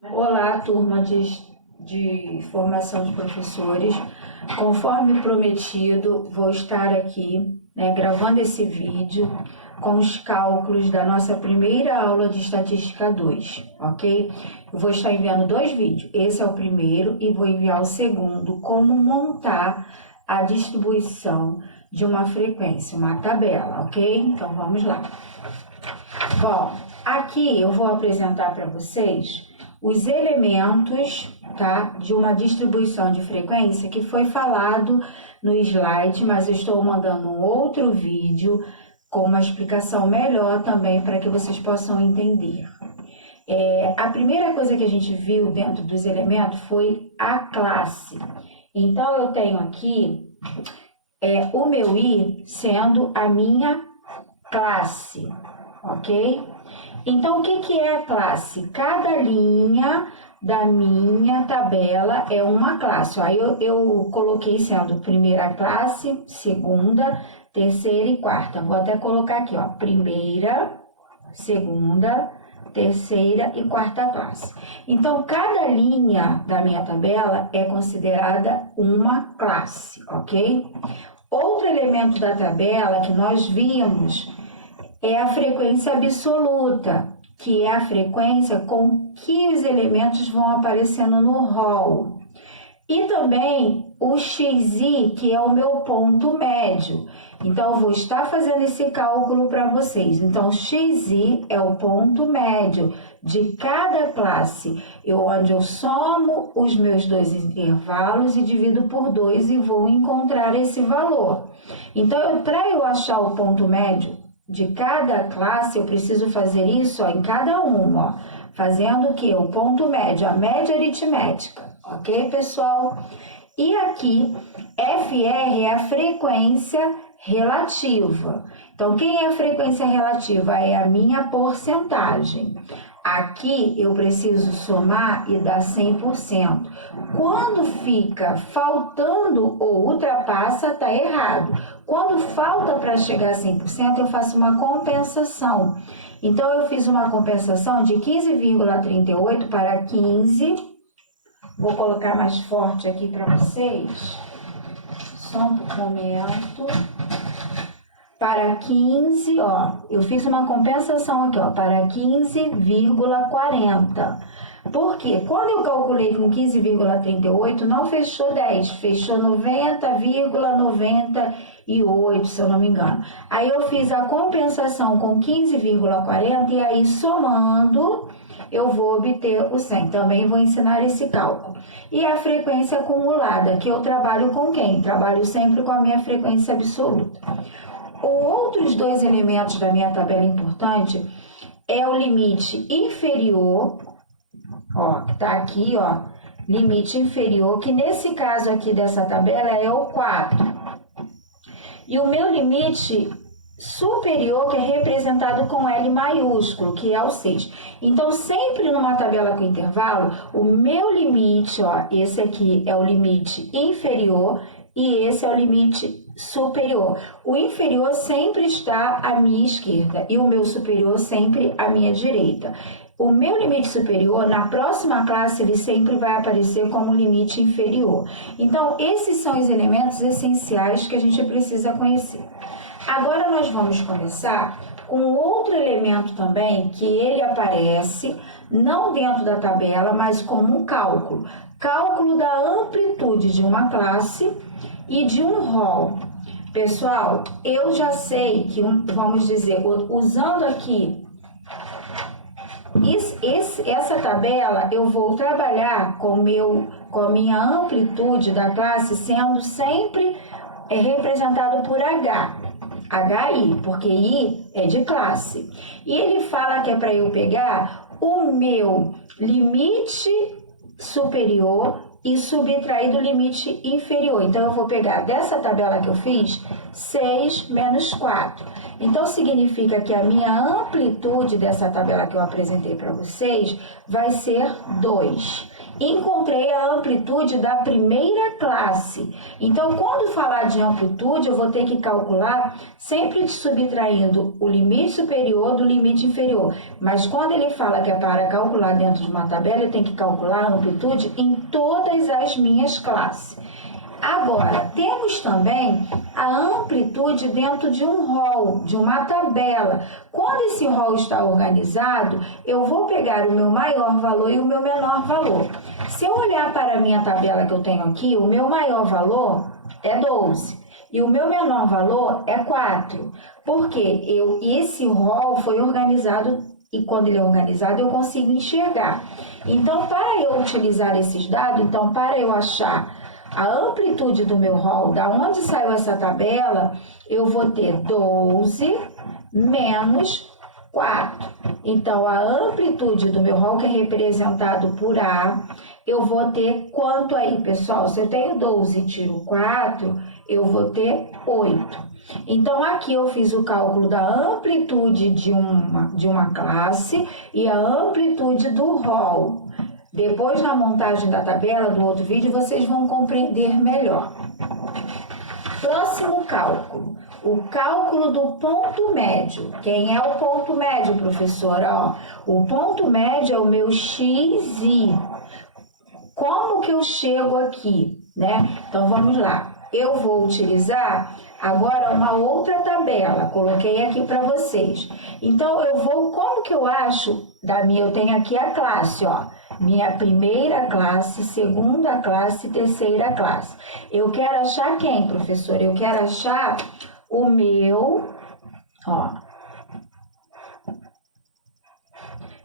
Olá, turma de formação de professores. Conforme prometido, vou estar aqui, gravando esse vídeo com os cálculos da nossa primeira aula de Estatística 2, ok? Eu vou estar enviando dois vídeos. Esse é o primeiro e vou enviar o segundo, como montar a distribuição de uma frequência, uma tabela, ok? Então, vamos lá. Bom, aqui eu vou apresentar para vocês os elementos, tá, de uma distribuição de frequência que foi falado no slide, mas eu estou mandando um outro vídeo com uma explicação melhor também para que vocês possam entender. A primeira coisa que a gente viu dentro dos elementos foi a classe. Então, eu tenho aqui o meu I sendo a minha classe, ok? Então, o que é a classe? Cada linha da minha tabela é uma classe. Aí eu coloquei sendo primeira classe, segunda, terceira e quarta. Vou até colocar aqui, ó, primeira, segunda, terceira e quarta classe. Então, cada linha da minha tabela é considerada uma classe, ok? Outro elemento da tabela que nós vimos é a frequência absoluta, que é a frequência com que os elementos vão aparecendo no rol. E também o xi, que é o meu ponto médio. Então, eu vou estar fazendo esse cálculo para vocês. Então, xi é o ponto médio de cada classe, onde eu somo os meus dois intervalos e divido por 2 e vou encontrar esse valor. Então, para eu achar o ponto médio de cada classe, eu preciso fazer isso em cada uma, fazendo o que? O ponto médio, a média aritmética, ok, pessoal? E aqui, FR é a frequência relativa. Então, quem é a frequência relativa? É a minha porcentagem. Aqui, eu preciso somar e dar 100%. Quando fica faltando ou ultrapassa, tá errado. Quando falta para chegar a 100%, eu faço uma compensação. Então, eu fiz uma compensação de 15,38 para 15. Vou colocar mais forte aqui para vocês. Só um momento. Para 15, ó, eu fiz uma compensação aqui, ó, para 15,40. Por quê? Quando eu calculei com 15,38, não fechou 10, fechou 90,98, se eu não me engano. Aí eu fiz a compensação com 15,40 e aí somando eu vou obter o 100. Também vou ensinar esse cálculo. E a frequência acumulada, que eu trabalho com quem? Trabalho sempre com a minha frequência absoluta. Outros dois elementos da minha tabela importante é o limite inferior, ó, que tá aqui, ó, limite inferior, que nesse caso aqui dessa tabela é o 4. E o meu limite superior, que é representado com L maiúsculo, que é o 6. Então, sempre numa tabela com intervalo, o meu limite, ó, esse aqui é o limite inferior e esse é o limite superior. O inferior sempre está à minha esquerda e o meu superior sempre à minha direita. O meu limite superior, na próxima classe, ele sempre vai aparecer como limite inferior. Então, esses são os elementos essenciais que a gente precisa conhecer. Agora, nós vamos começar com outro elemento também, que ele aparece não dentro da tabela, mas como um cálculo. Cálculo da amplitude de uma classe e de um rol. Pessoal, eu já sei que, vamos dizer, usando aqui essa tabela, eu vou trabalhar com a minha amplitude da classe sendo sempre representado por HI, porque I é de classe. E ele fala que é para eu pegar o meu limite superior e subtrair do limite inferior. Então, eu vou pegar dessa tabela que eu fiz 6 menos 4. Então, significa que a minha amplitude dessa tabela que eu apresentei para vocês vai ser 2. Encontrei a amplitude da primeira classe. Então, quando falar de amplitude, eu vou ter que calcular sempre subtraindo o limite superior do limite inferior. Mas quando ele fala que é para calcular dentro de uma tabela, eu tenho que calcular a amplitude em todas as minhas classes. Agora, temos também a amplitude dentro de um rol, de uma tabela. Quando esse rol está organizado, eu vou pegar o meu maior valor e o meu menor valor. Se eu olhar para a minha tabela que eu tenho aqui, o meu maior valor é 12 e o meu menor valor é 4, porque esse rol foi organizado e quando ele é organizado eu consigo enxergar. Então, para eu utilizar esses dados, para eu achar a amplitude do meu rol, da onde saiu essa tabela, eu vou ter 12 menos 4. Então, a amplitude do meu rol, que é representado por A, eu vou ter quanto aí, pessoal? Se eu tenho 12 e tiro 4, eu vou ter 8. Então, aqui eu fiz o cálculo da amplitude de uma classe e a amplitude do rol. Depois, na montagem da tabela do outro vídeo, vocês vão compreender melhor. Próximo cálculo, o cálculo do ponto médio. Quem é o ponto médio, professora? O ponto médio é o meu XI. Como que eu chego aqui, né? Então, vamos lá. Eu vou utilizar agora uma outra tabela, coloquei aqui para vocês. Então, como que eu acho eu tenho aqui a classe, minha primeira classe, segunda classe, terceira classe. Eu quero achar quem, professora? Eu quero achar o meu,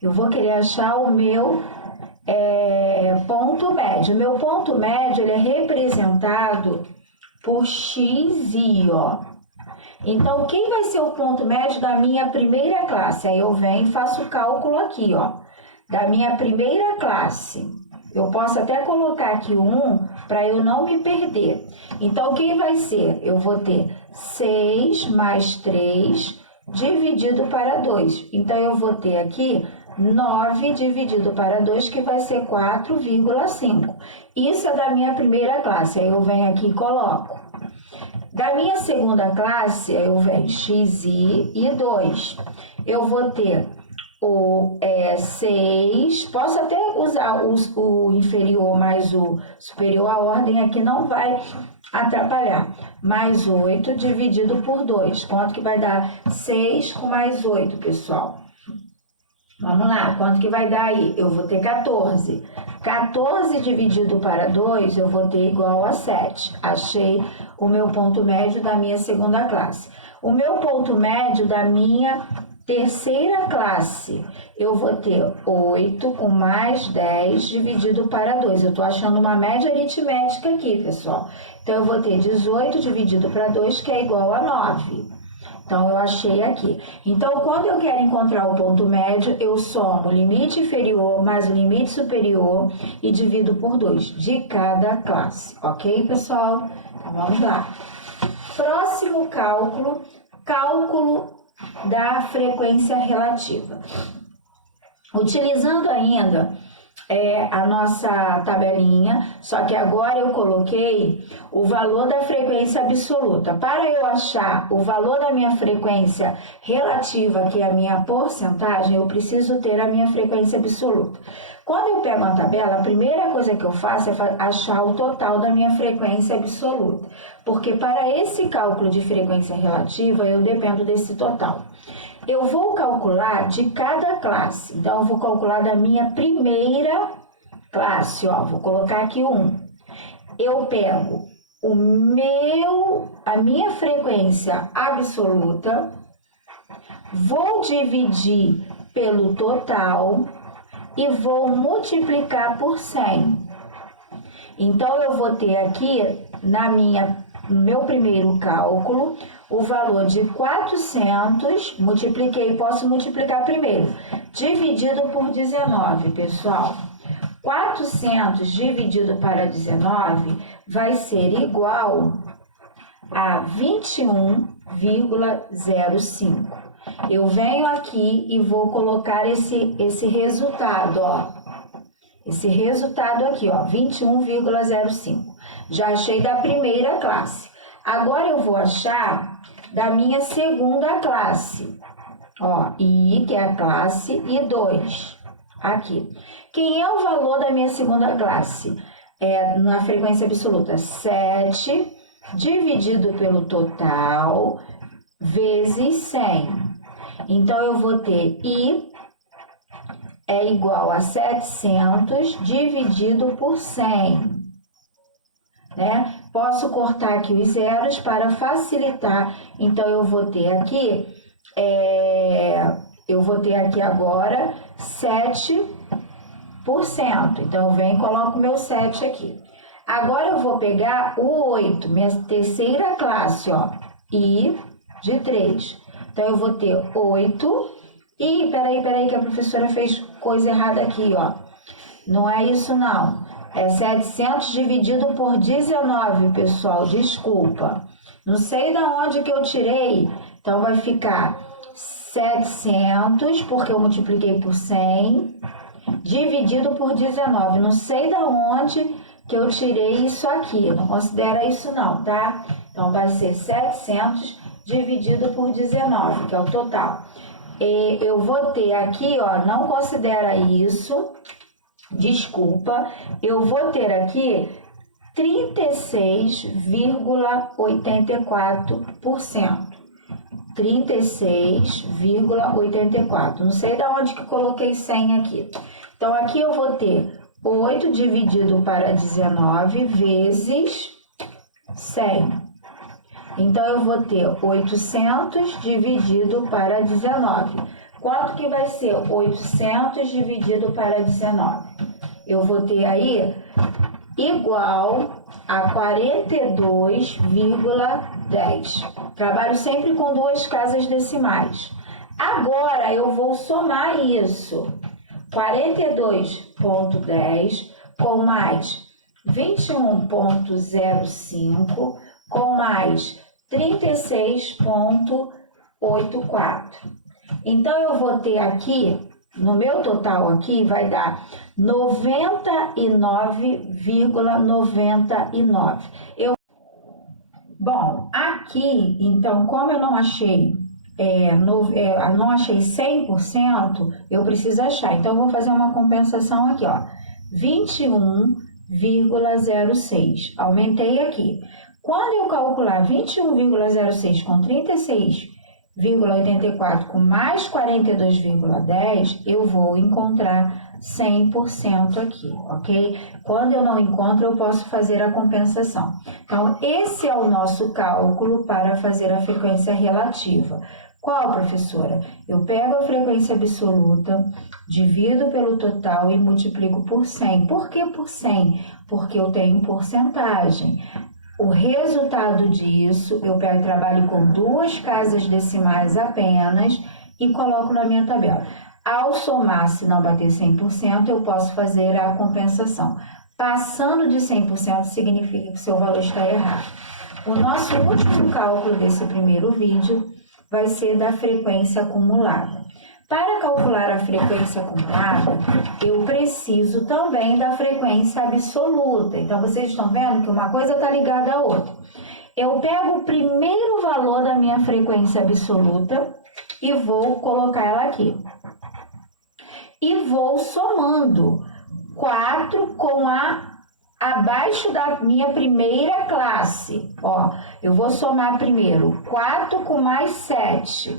eu vou querer achar o meu ponto médio. O meu ponto médio, ele é representado por XI, Então, quem vai ser o ponto médio da minha primeira classe? Aí eu venho e faço o cálculo aqui, da minha primeira classe. Eu posso até colocar aqui o 1 para eu não me perder. Então, quem vai ser? Eu vou ter 6 mais 3 dividido para 2. Então, eu vou ter aqui 9 dividido para 2, que vai ser 4,5. Isso é da minha primeira classe. Aí eu venho aqui e coloco. Da minha segunda classe, eu venho XI e 2. Eu vou ter o 6, posso até usar o inferior mais o superior, a ordem aqui não vai atrapalhar. Mais 8 dividido por 2. Quanto que vai dar 6 com mais 8, pessoal? Vamos lá, quanto que vai dar aí? Eu vou ter 14. 14 dividido para 2, eu vou ter igual a 7. Achei o meu ponto médio da minha segunda classe. O meu ponto médio da minha terceira classe, eu vou ter 8 com mais 10 dividido para 2. Eu estou achando uma média aritmética aqui, pessoal. Então, eu vou ter 18 dividido para 2, que é igual a 9. Então, eu achei aqui. Então, quando eu quero encontrar o ponto médio, eu somo o limite inferior mais o limite superior e divido por 2 de cada classe. Ok, pessoal? Então, vamos lá. Próximo cálculo, cálculo da frequência relativa. Utilizando ainda a nossa tabelinha, só que agora eu coloquei o valor da frequência absoluta. Para eu achar o valor da minha frequência relativa, que é a minha porcentagem, eu preciso ter a minha frequência absoluta. Quando eu pego uma tabela, a primeira coisa que eu faço é achar o total da minha frequência absoluta, porque para esse cálculo de frequência relativa, eu dependo desse total. Eu vou calcular de cada classe. Então, eu vou calcular da minha primeira classe, vou colocar aqui 1. Eu pego a minha frequência absoluta, vou dividir pelo total e vou multiplicar por 100. Então, eu vou ter aqui, no meu primeiro cálculo, o valor de 400, posso multiplicar primeiro, dividido por 19, pessoal. 400 dividido para 19 vai ser igual a 21,05. Eu venho aqui e vou colocar esse resultado, ó. Esse resultado aqui, ó, 21,05. Já achei da primeira classe. Agora eu vou achar da minha segunda classe. Ó, I, que é a classe, e 2. Aqui. Quem é o valor da minha segunda classe? Na frequência absoluta, 7 dividido pelo total vezes 100. Então, eu vou ter I é igual a 700 dividido por 100. Né? Posso cortar aqui os zeros para facilitar. Então, eu vou ter aqui, agora 7%. Então, eu venho e coloco meu 7 aqui. Agora, eu vou pegar o 8, minha terceira classe, ó, I de 3. Então, eu vou ter 8. E, peraí, que a professora fez coisa errada aqui, ó. Não é isso, não. É 700 dividido por 19, pessoal, desculpa. Não sei de onde que eu tirei, então vai ficar 700, porque eu multipliquei por 100, dividido por 19. Não sei de onde que eu tirei isso aqui, não considera isso não, tá? Então, vai ser 700 dividido por 19, que é o total. E eu vou ter aqui, ó, não considera isso, desculpa, eu vou ter aqui 36,84%. 36,84%. Não sei de onde que eu coloquei 100 aqui. Então, aqui eu vou ter 8 dividido para 19 vezes 100. Então, eu vou ter 800 dividido para 19. Quanto que vai ser 800 dividido para 19? Eu vou ter aí igual a 42,10. Trabalho sempre com duas casas decimais. Agora, eu vou somar isso. 42,10 com mais 21,05 com mais 36,84. Então, eu vou ter aqui, no meu total aqui, vai dar 99,99. Bom, aqui, então, como eu não achei, não achei 100%, eu preciso achar. Então, eu vou fazer uma compensação aqui, ó, 21,06. Aumentei aqui. Quando eu calcular 21,06 com 36,84 com mais 42,10, eu vou encontrar 100% aqui, ok? Quando eu não encontro, eu posso fazer a compensação. Então, esse é o nosso cálculo para fazer a frequência relativa. Qual, professora? Eu pego a frequência absoluta, divido pelo total e multiplico por 100. Por que por 100? Porque eu tenho porcentagem. O resultado disso, eu pego e trabalho com duas casas decimais apenas e coloco na minha tabela. Ao somar, se não bater 100%, eu posso fazer a compensação. Passando de 100% significa que o seu valor está errado. O nosso último cálculo desse primeiro vídeo vai ser da frequência acumulada. Para calcular a frequência acumulada, eu preciso também da frequência absoluta. Então, vocês estão vendo que uma coisa está ligada à outra. Eu pego o primeiro valor da minha frequência absoluta e vou colocar ela aqui. E vou somando 4 com abaixo da minha primeira classe. Ó, eu vou somar primeiro 4 com mais 7.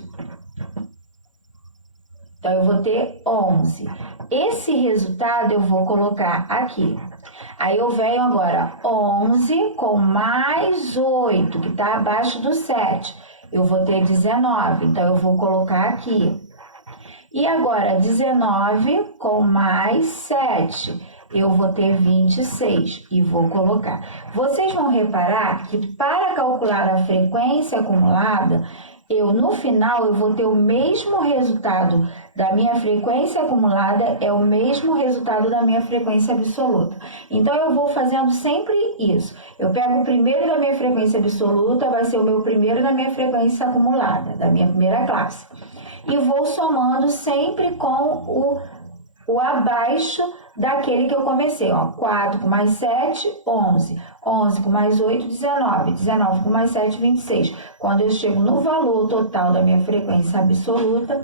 Então, eu vou ter 11. Esse resultado eu vou colocar aqui. Aí, eu venho agora 11 com mais 8, que está abaixo do 7. Eu vou ter 19, então eu vou colocar aqui. E agora, 19 com mais 7, eu vou ter 26 e vou colocar. Vocês vão reparar que para calcular a frequência acumulada, no final eu vou ter o mesmo resultado da minha frequência acumulada, é o mesmo resultado da minha frequência absoluta. Então eu vou fazendo sempre isso. Eu pego o primeiro da minha frequência absoluta, vai ser o meu primeiro da minha frequência acumulada, da minha primeira classe. E vou somando sempre com o abaixo daquele que eu comecei, ó, 4 com mais 7, 11, 11 com mais 8, 19, 19 com mais 7, 26. Quando eu chego no valor total da minha frequência absoluta,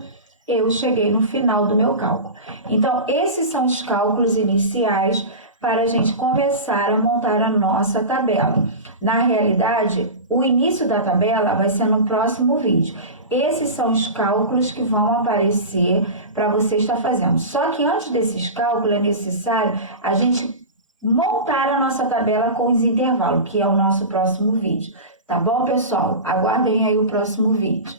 eu cheguei no final do meu cálculo. Então, esses são os cálculos iniciais para a gente começar a montar a nossa tabela. Na realidade, o início da tabela vai ser no próximo vídeo. Esses são os cálculos que vão aparecer para você estar fazendo. Só que antes desses cálculos é necessário a gente montar a nossa tabela com os intervalos, que é o nosso próximo vídeo. Tá bom, pessoal? Aguardem aí o próximo vídeo.